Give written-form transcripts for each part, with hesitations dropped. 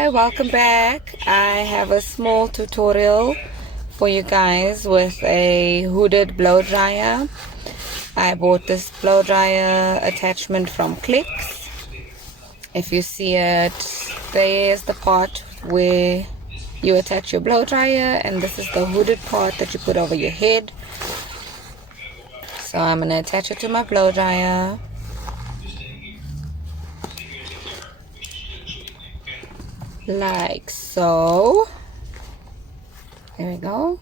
Hi, welcome back. I have a small tutorial for you guys with a hooded blow dryer. I bought this blow dryer attachment from Clicks. If you see it, there's the part where you attach your blow dryer, and this is the hooded part that you put over your head. So I'm going to attach it to my blow dryer. Like so. There we go.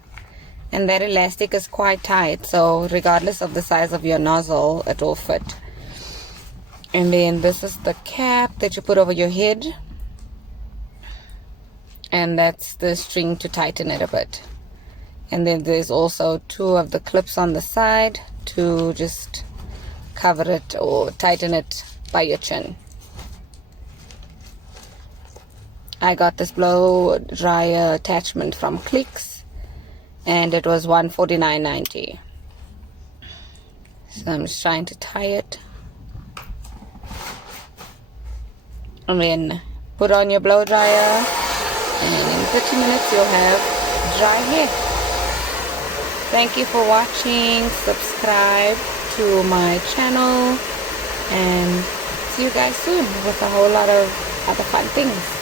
And that elastic is quite tight, so regardless of the size of your nozzle, it will fit. And then this is the cap that you put over your head, and that's the string to tighten it a bit. And then there's also two of the clips on the side to just cover it or tighten it by your chin. I got this blow dryer attachment from Clicks, and it was $149.90. So I'm just trying to tie it, and then put on your blow dryer, and then in 30 minutes you'll have dry hair. Thank you for watching. Subscribe to my channel, and see you guys soon with a whole lot of other fun things.